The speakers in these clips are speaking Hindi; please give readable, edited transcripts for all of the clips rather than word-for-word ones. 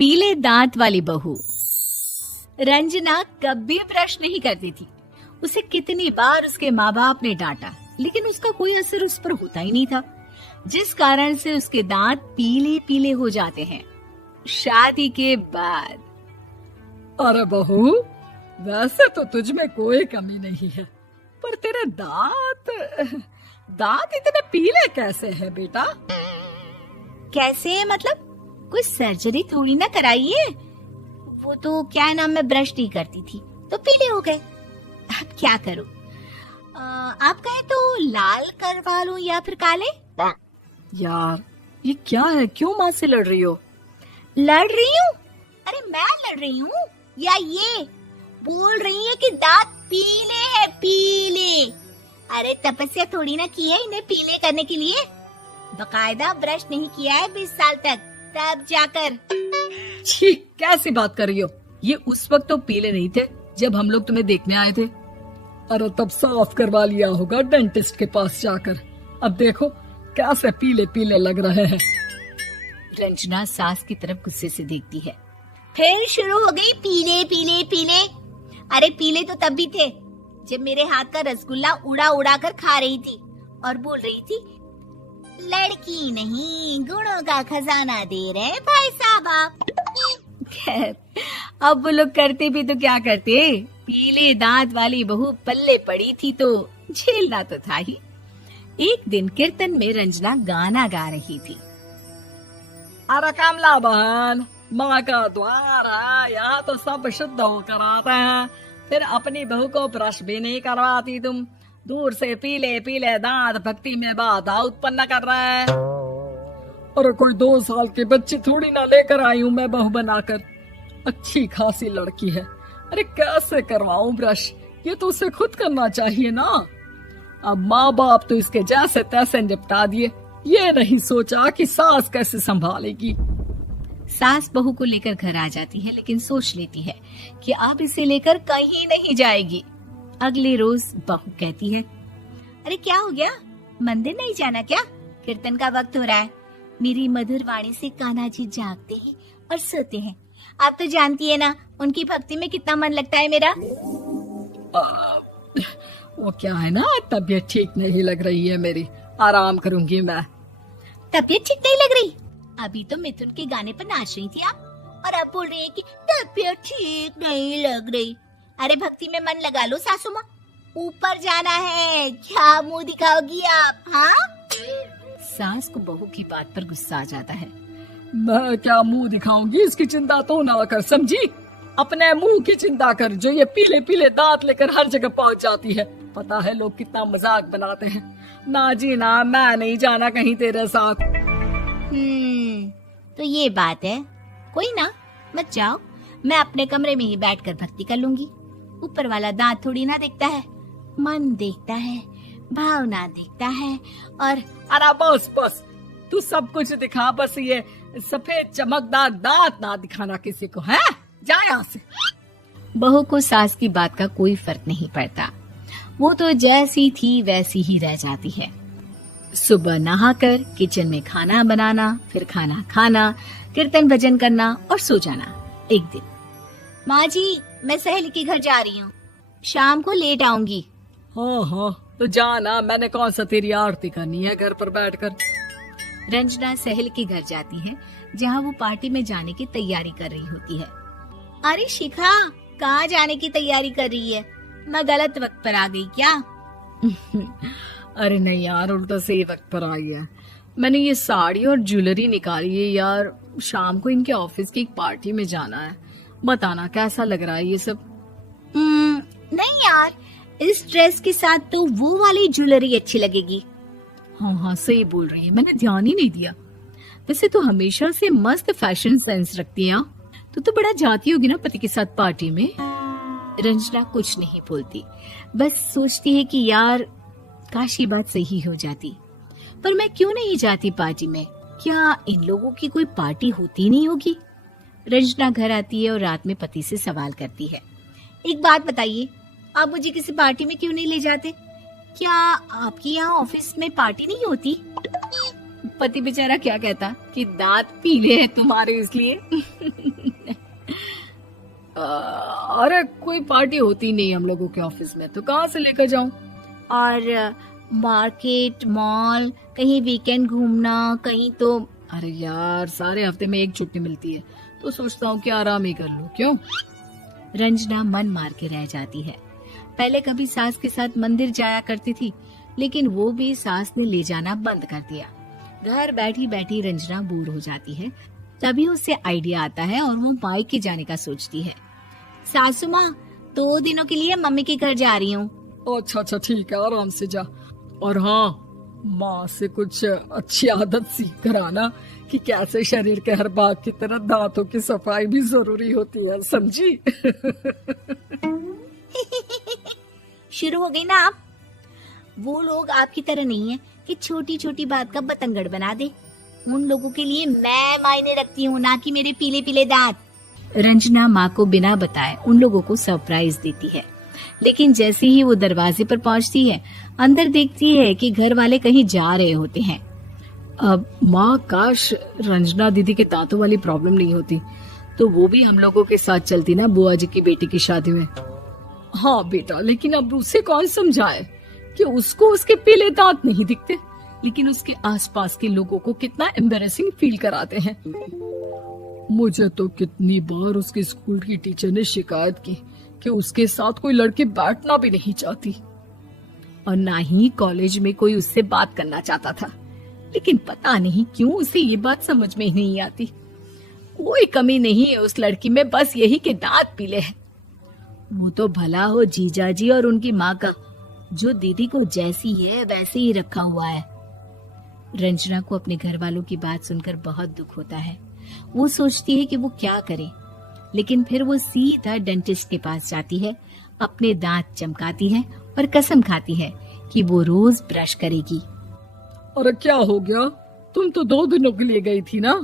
पीले दांत वाली बहू। रंजना कभी ब्रश नहीं करती थी। उसे कितनी बार उसके माँ बाप ने डांटा, लेकिन उसका कोई असर उस पर होता ही नहीं था, जिस कारण से उसके दांत पीले पीले हो जाते हैं। शादी के बाद। अरे बहू, वैसे तो तुझ में कोई कमी नहीं है, पर तेरे दांत इतने पीले कैसे हैं बेटा? कैसे मतलब? कोई सर्जरी थोड़ी ना कराइए। वो तो क्या नाम, मैं ब्रश नहीं करती थी तो पीले हो गए। अब क्या करूं? आप कहें तो लाल करवा लूं या फिर काले? यार ये क्या है, क्यों माँ से लड़ रही हो? लड़ रही हूँ? अरे मैं लड़ रही हूँ या ये बोल रही है कि दांत पीले हैं, पीले। अरे तपस्या थोड़ी ना की है इन्हें पीले करने के लिए। बकायदा ब्रश नहीं किया है 20 साल तक, तब जाकर। छी, कैसी बात कर रही हो? ये उस वक्त तो पीले नहीं थे जब हम लोग तुम्हें देखने आए थे। अरे तब साफ करवा लिया होगा डेंटिस्ट के पास जाकर। अब देखो कैसे पीले पीले लग रहे हैं। रंजना सास की तरफ गुस्से से देखती है। फिर शुरू हो गई पीले पीले पीले। अरे पीले तो तब भी थे जब मेरे हाथ का रसगुल्ला उड़ा उड़ा कर खा रही थी और बोल रही थी, लड़की नहीं गुणों का खजाना दे रहे भाई साहब आप। खैर, अब वो लोग करते भी तो क्या करते, पीले दांत वाली बहू पल्ले पड़ी थी तो झेलना तो था ही। एक दिन कीर्तन में रंजना गाना गा रही थी। अरे कमला बहन, माँ का द्वार है, यहाँ तो सब शुद्ध होकर आते हैं, फिर अपनी बहू को ब्रश भी नहीं करवाती तुम। दूर से पीले पीले दांत भक्ति में बाधा उत्पन्न कर रहे हैं। अरे कोई 2 साल के बच्चे थोड़ी ना लेकर आई हूँ मैं बहू बनाकर। अच्छी खासी लड़की है, अरे कैसे करवाऊं ब्रश? ये तो उसे खुद करना चाहिए ना। अब माँ बाप तो इसके जैसे तैसे निपटा दिए, ये नहीं सोचा कि सास कैसे संभालेगी। सास बहू को लेकर घर आ जाती है, लेकिन सोच लेती है कि अब इसे लेकर कहीं नहीं जाएगी। अगले रोज बहू कहती है, अरे क्या हो गया, मंदिर नहीं जाना क्या? कीर्तन का वक्त हो रहा है। मेरी मधुर वाणी से कान्हा जी जागते हैं और सोते हैं। आप तो जानती है ना उनकी भक्ति में कितना मन लगता है मेरा। वो क्या है ना, तबीयत ठीक नहीं लग रही है मेरी, आराम करूंगी मैं। तबीयत ठीक नहीं लग रही? अभी तो मिथुन के गाने पर नाच रही थी आप, और अब बोल रही है कि तबीयत ठीक नहीं लग रही। अरे भक्ति में मन लगा लो सासू माँ, ऊपर जाना है, क्या मुंह दिखाओगी आप? हाँ? सास को बहू की बात पर गुस्सा आ जाता है। मैं क्या मुंह दिखाऊंगी, इसकी चिंता तो ना कर, समझी? अपने मुंह की चिंता कर, जो ये पीले पीले दांत लेकर हर जगह पहुंच जाती है। पता है लोग कितना मजाक बनाते हैं। ना जी ना, मैं नहीं जाना कहीं तेरे साथ। तो ये बात है। कोई ना, मत जाओ, मैं अपने कमरे में ही बैठकर भक्ति कर लूंगी। ऊपर वाला दांत थोड़ी ना देखता है, मन देखता है, भावना देखता है। और अरे बस बस, तू सब कुछ दिखा, बस ये सफेद चमकदार दांत ना दिखाना किसी को, है? जा यहाँ से। बहू को सास की बात का कोई फर्क नहीं पड़ता, वो तो जैसी थी वैसी ही रह जाती है। सुबह नहाकर किचन में खाना बनाना, फिर खाना खाना, कीर्तन भजन करना और सो जाना। एक दिन, माँ जी मैं सहेली के घर जा रही हूँ, शाम को लेट आऊंगी। हाँ, तो जाना, मैंने कौन सा तेरी आरती करनी है घर पर बैठकर। रंजना सहेली के घर जाती है, जहाँ वो पार्टी में जाने की तैयारी कर रही होती है। अरे शिखा, कहाँ जाने की तैयारी कर रही है? मैं गलत वक्त पर आ गई क्या? अरे नहीं यार, उल्टा सही वक्त पर आई है। मैंने ये साड़ी और ज्वेलरी निकाली है यार, शाम को इनके ऑफिस की एक पार्टी में जाना है। बताना कैसा लग रहा है ये सब? नहीं यार, इस ड्रेस के साथ तो वो वाली ज्वेलरी अच्छी लगेगी। हाँ, सही बोल रही है, मैंने ध्यान ही नहीं दिया। वैसे तो हमेशा से मस्त फैशन सेंस रखती है। तो बड़ा जाती होगी ना पति के साथ पार्टी में। रंजना कुछ नहीं बोलती, बस सोचती है कि यार काश ये बात सही हो जाती, पर मैं क्यों नहीं जाती पार्टी में? क्या इन लोगों की कोई पार्टी होती नहीं होगी? रंजना घर आती है और रात में पति से सवाल करती है, एक बात बताइए, आप मुझे किसी पार्टी में क्यों नहीं ले जाते? क्या आपके यहाँ ऑफिस में पार्टी नहीं होती? पति बेचारा क्या कहता कि दांत पीले हैं तुम्हारे इसलिए। अरे कोई पार्टी होती नहीं हम लोगों के ऑफिस में, तो कहाँ से लेकर जाऊं? और मार्केट, मॉल, कहीं वीकेंड घूमना, कहीं तो। अरे यार सारे हफ्ते में एक छुट्टी मिलती है, तो सोचता हूँ कि आराम ही कर लूं। क्यों? रंजना मन मार के रह जाती है। पहले कभी सास के साथ मंदिर जाया करती थी, लेकिन वो भी सास ने ले जाना बंद कर दिया। घर बैठी बैठी रंजना बोर हो जाती है। तभी उससे आइडिया आता है और वो मायके जाने का सोचती है। सासू माँ, 2 दिनों के लिए मम्मी के घर जा रही हूँ। अच्छा अच्छा ठीक है, आराम से जा। और हाँ, माँ से कुछ अच्छी आदत सीख कर आना कि कैसे शरीर के हर भाग की तरह दांतों की सफाई भी जरूरी होती है, समझी? शुरू हो गई ना आप। वो लोग आपकी तरह नहीं है कि छोटी छोटी बात का बतंगड़ बना दे। उन लोगों के लिए मैं मायने रखती हूँ, ना कि मेरे पीले पीले दांत। रंजना माँ को बिना बताए उन लोगों को सरप्राइज देती है, लेकिन जैसे ही वो दरवाजे पर पहुंचती है, अंदर देखती है कि घर वाले कहीं जा रहे होते हैं। अब माँ, काश रंजना दीदी के दांतों वाली प्रॉब्लम नहीं होती, तो वो भी हम लोगों के साथ चलती ना बुआ जी की बेटी की शादी में। हाँ बेटा, लेकिन अब उसे कौन समझाए कि उसको उसके पीले दांत नहीं दिखते, लेकिन उसके आसपास के लोगों को कितना एम्बैरेसिंग फील कराते हैं। मुझे तो कितनी बार उसके स्कूल की टीचर ने शिकायत की कि उसके साथ कोई लड़की बैठना भी नहीं चाहती, और ना ही कॉलेज में कोई उससे बात करना चाहता था। लेकिन पता नहीं क्यों उसे ये बात समझ में ही नहीं आती। कोई कमी नहीं है उस लड़की में, बस यही कि दांत पीले हैं। वो तो भला हो जीजा जी और उनकी माँ का, जो दीदी को जैसी है वैसे ही रखा हुआ है। रंजना को अपने घर वालों की बात सुनकर बहुत दुख होता है। वो सोचती है कि वो क्या करे, लेकिन फिर वो सीधा डेंटिस्ट के पास जाती है, अपने दांत चमकाती है और कसम खाती है कि वो रोज ब्रश करेगी। अरे क्या हो गया? तुम तो 2 दिनों के लिए गई थी ना,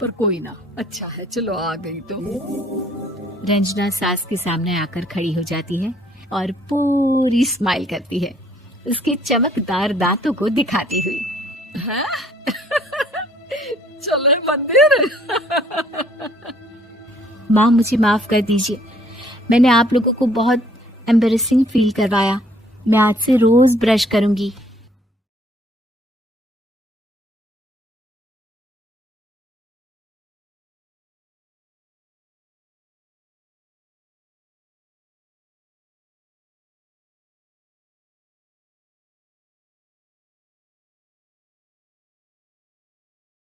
पर कोई ना, अच्छा है, चलो आ गई तो। रंजना सास के सामने आकर खड़ी हो जाती है और पूरी स्माइल करती है, उसके चमकदार दांतों को दिखाती हुई। है? चले मंदिर। माँ, मुझे माफ कर दीजिए, मैंने आप लोगों को बहुत एम्बैरेसिंग फील करवाया। मैं आज से रोज ब्रश करूंगी।